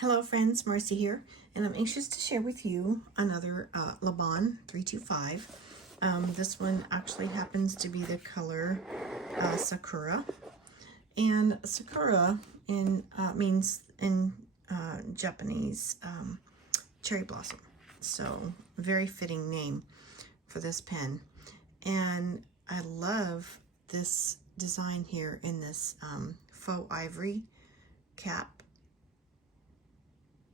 Hello friends, Marcy here, and I'm anxious to share with you another Laban 325. This one actually happens to be the color Sakura, and Sakura means in Japanese cherry blossom. So very fitting name for this pen, and I love this design here in this faux ivory cap.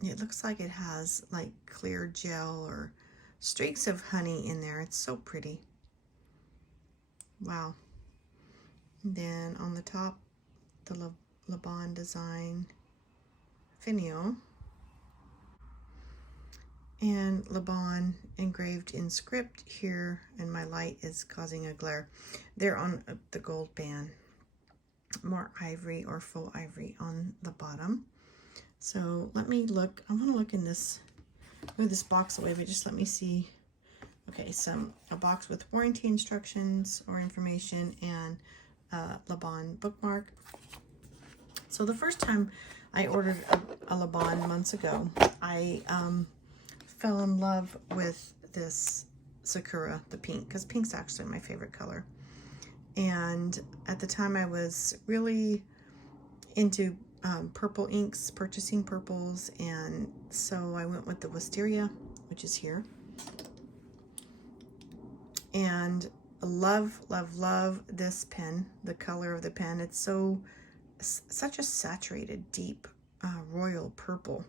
It looks like it has like clear gel or streaks of honey in there. It's so pretty. Wow. And then on the top, the Laban design finial. And Lebon engraved in script here, and my light is causing a glare. There on the gold band. More ivory or faux ivory on the bottom. So let me look. I want to look in this, move this box away, but just let me see. Okay, so a box with warranty instructions or information and Laban bookmark. So the first time I ordered a Laban months ago, I fell in love with this Sakura, the pink, because pink's actually my favorite color. And at the time I was really into purple inks, purchasing purples, and so I went with the Wisteria, which is here, and love this pen. The color of the pen, it's such a saturated deep royal purple,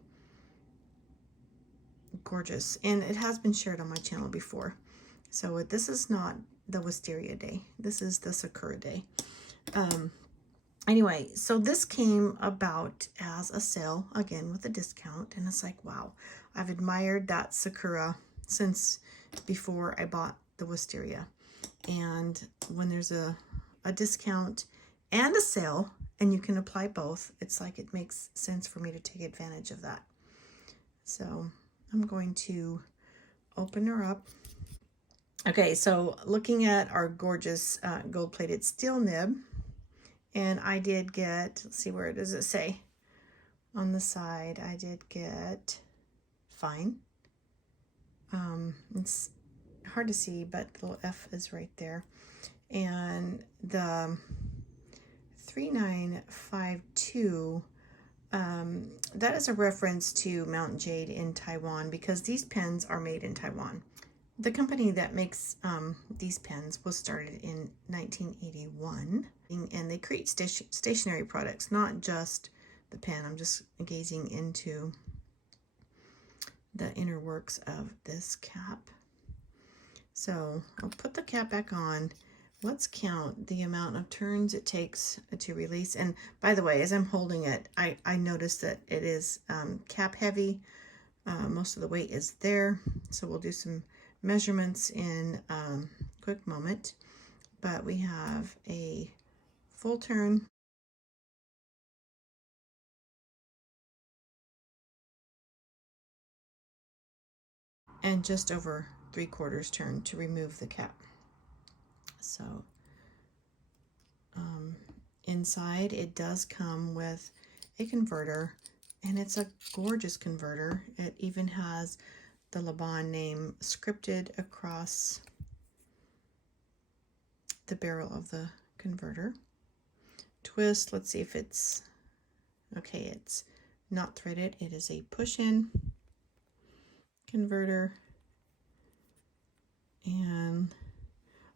gorgeous, and it has been shared on my channel before. So this is not the Wisteria day, this is the Sakura day. Anyway, so this came about as a sale, again with a discount, and it's like, wow, I've admired that Sakura since before I bought the Wisteria. And when there's a discount and a sale, and you can apply both, it's like it makes sense for me to take advantage of that. So I'm going to open her up. Okay, so looking at our gorgeous gold-plated steel nib, and I did get, let's see, where does it say? On the side, I did get fine. It's hard to see, but the little F is right there. And the 3952, that is a reference to Mountain Jade in Taiwan, because these pens are made in Taiwan. The company that makes these pens was started in 1981, and they create stationary products, not just the pen. I'm just gazing into the inner works of this cap. So I'll put the cap back on. Let's count the amount of turns it takes to release. And by the way, as I'm holding it, I noticed that it is cap heavy. Most of the weight is there. So we'll do some measurements in a quick moment, but we have a full turn, and just over 3/4 turn to remove the cap. So inside it does come with a converter, and it's a gorgeous converter. It even has the Laban name scripted across the barrel of the converter. Twist, let's see if it's okay. It's not threaded. It is a push-in converter, and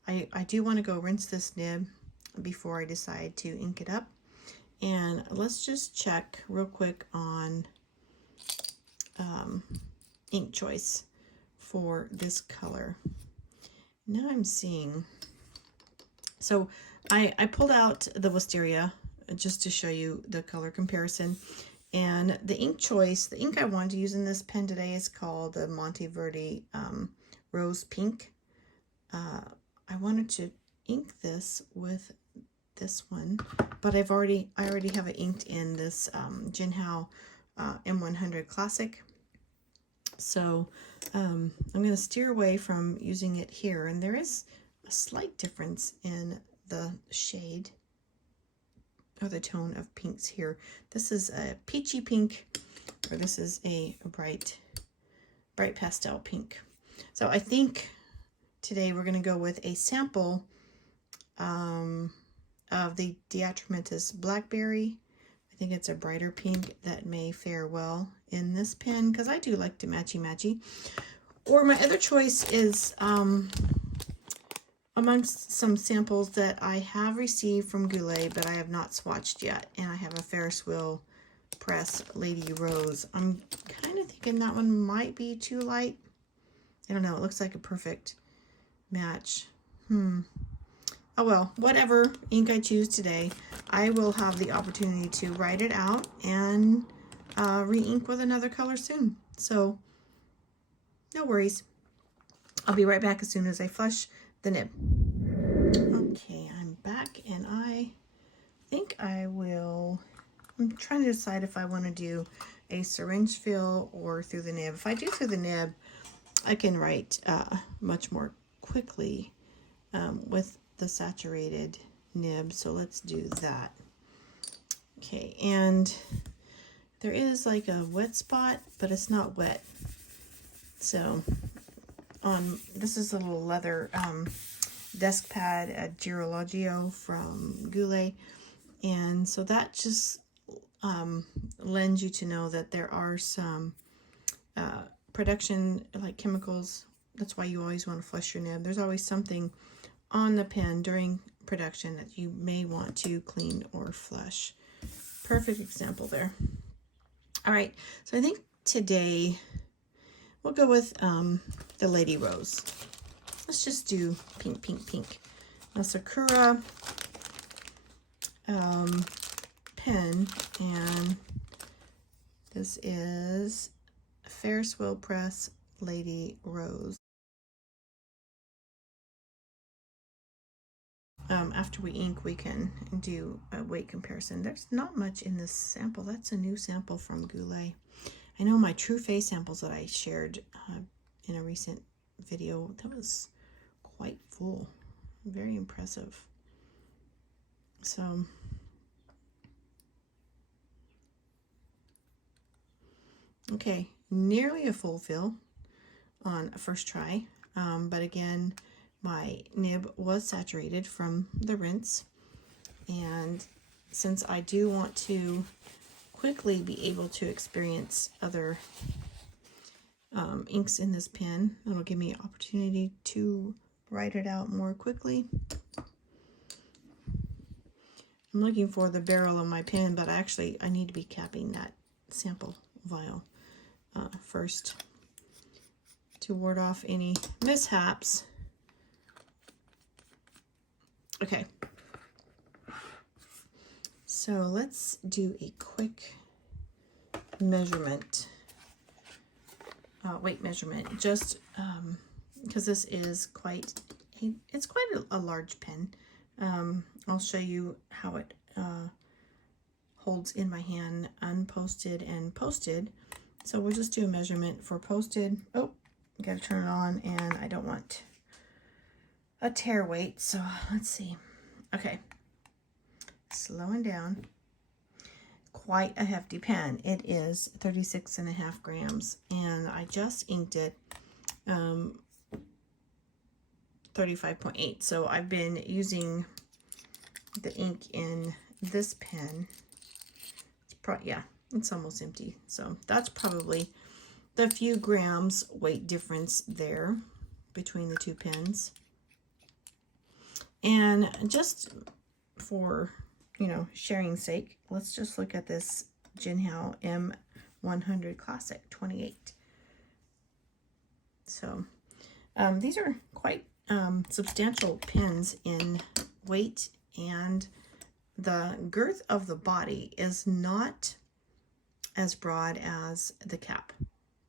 I do want to go rinse this nib before I decide to ink it up. And let's just check real quick on ink choice for this color. Now I'm seeing, so I pulled out the Wisteria just to show you the color comparison, and the ink choice, the ink I wanted to use in this pen today is called the Monteverde Rose Pink. I wanted to ink this with this one, but I already have it inked in this Jinhao M100 Classic. So I'm going to steer away from using it here, and there is a slight difference in the shade or the tone of pinks here. This is a peachy pink or this is a bright pastel pink. So I think today we're going to go with a sample of the Diatramentus Blackberry. I think it's a brighter pink that may fare well in this pen because I do like to matchy-matchy. Or my other choice is amongst some samples that I have received from Goulet, but I have not swatched yet. And I have a Ferris Wheel Press Lady Rose. I'm kind of thinking that one might be too light. I don't know. It looks like a perfect match. Oh well, whatever ink I choose today, I will have the opportunity to write it out and re-ink with another color soon. So, no worries. I'll be right back as soon as I flush the nib. Okay, I'm back and I think I will... I'm trying to decide if I want to do a syringe fill or through the nib. If I do through the nib, I can write much more quickly with the saturated nib, so let's do that. Okay, and there is like a wet spot, but it's not wet. So this is a little leather desk pad at Girologio from Goulet, and so that just lends you to know that there are some production like chemicals. That's why you always want to flush your nib. There's always something on the pen during production that you may want to clean or flush. Perfect example there. All right, so I think today we'll go with the Lady Rose. Let's just do pink, pink, pink. A Sakura pen, and this is Ferris Wheel Press Lady Rose. After we ink, we can do a weight comparison. There's not much in this sample. That's a new sample from Goulet. I know my True Face samples that I shared in a recent video, that was quite full. Very impressive. So, okay, nearly a full fill on a first try. But again, my nib was saturated from the rinse, and since I do want to quickly be able to experience other inks in this pen, it'll give me an opportunity to write it out more quickly. I'm looking for the barrel of my pen, but actually I need to be capping that sample vial first to ward off any mishaps. Okay, so let's do a quick measurement, weight measurement, just because this is quite a large pen. I'll show you how it holds in my hand, unposted and posted. So we'll just do a measurement for posted. Oh, gotta turn it on, and I don't want a tear weight, so let's see. Okay, slowing down. Quite a hefty pen. It is 36.5 grams, and I just inked it 35.8. So I've been using the ink in this pen. Yeah, it's almost empty. So that's probably the few grams weight difference there between the two pens. And just for, sharing's sake, let's just look at this Jinhao M100 Classic 28. So these are quite substantial pens in weight, and the girth of the body is not as broad as the cap.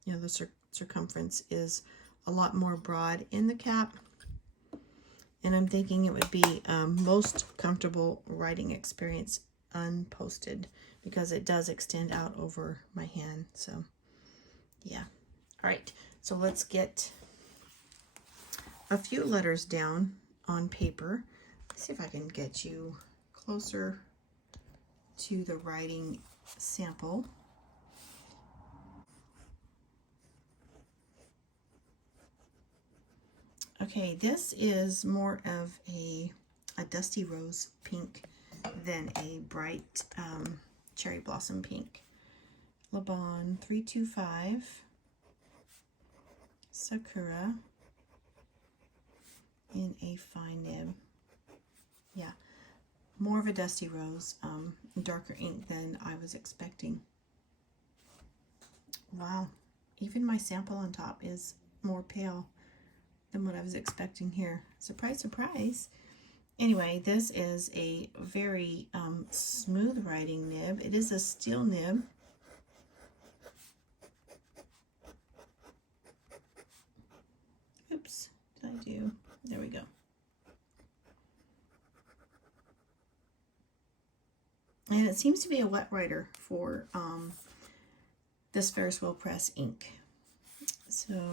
The circumference is a lot more broad in the cap. And I'm thinking it would be most comfortable writing experience unposted, because it does extend out over my hand. So, yeah. All right. So let's get a few letters down on paper. Let's see if I can get you closer to the writing sample. Okay, this is more of a dusty rose pink than a bright cherry blossom pink. Laban 325, Sakura in a fine nib. Yeah, more of a dusty rose, darker ink than I was expecting. Wow, even my sample on top is more pale than what I was expecting here. Surprise, surprise. Anyway, this is a very smooth writing nib. It is a steel nib. Oops, did I do? There we go. And it seems to be a wet writer for this Ferris Wheel Press ink. So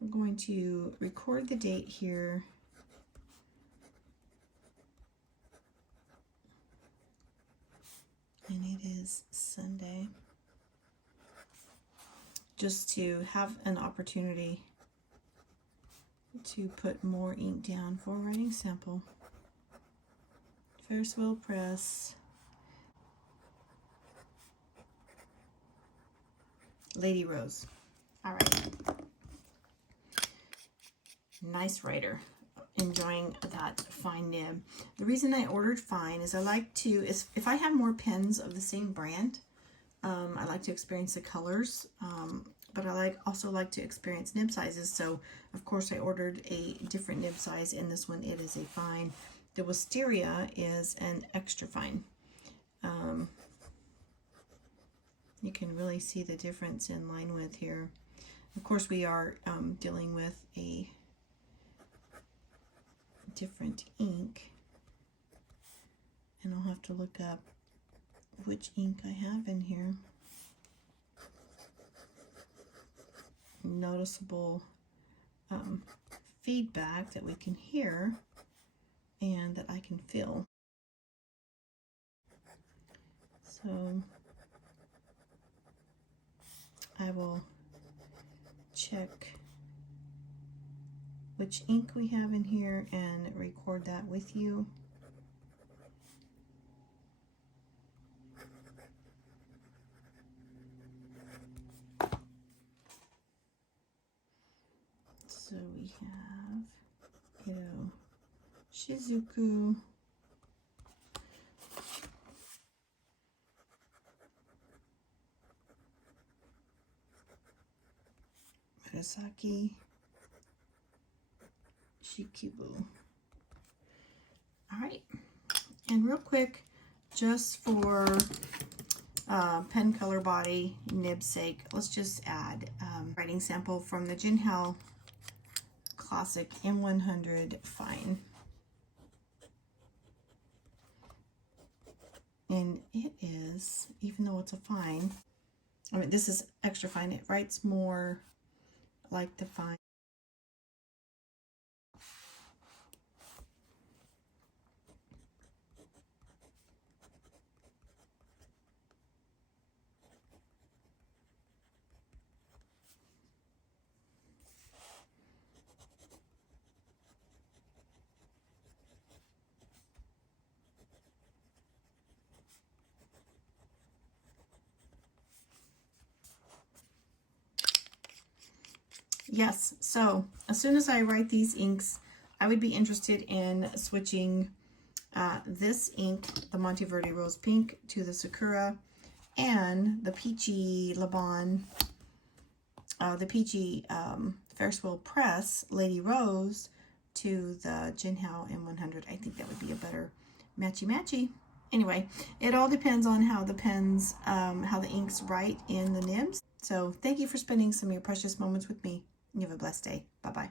we're going to record the date here. And it is Sunday. Just to have an opportunity to put more ink down for writing sample. Ferris Wheel Press. Lady Rose. All right. Nice writer. Enjoying that fine nib. The reason I ordered fine is I like to, if I have more pens of the same brand, I like to experience the colors, but I also like to experience nib sizes. So of course I ordered a different nib size. In this one it is a fine. The Wisteria is an extra fine. You can really see the difference in line width here. Of course we are dealing with a different ink, and I'll have to look up which ink I have in here. Noticeable feedback that we can hear and that I can feel. So I will check which ink we have in here and record that with you. So we have Edo Shizuku, Murasaki, Shikibu. All right, and real quick, just for pen color body nib sake, let's just add writing sample from the Jinhao Classic M100 Fine. And it is, even though it's a fine, I mean, this is extra fine, it writes more like the fine. Yes, so as soon as I write these inks, I would be interested in switching this ink, the Monteverde Rose Pink, to the Sakura, and the peachy Laban, the peachy Ferris Wheel Press Lady Rose to the Jinhao M100. I think that would be a better matchy-matchy. Anyway, it all depends on how the pens, how the inks write in the nibs. So thank you for spending some of your precious moments with me. You have a blessed day. Bye-bye.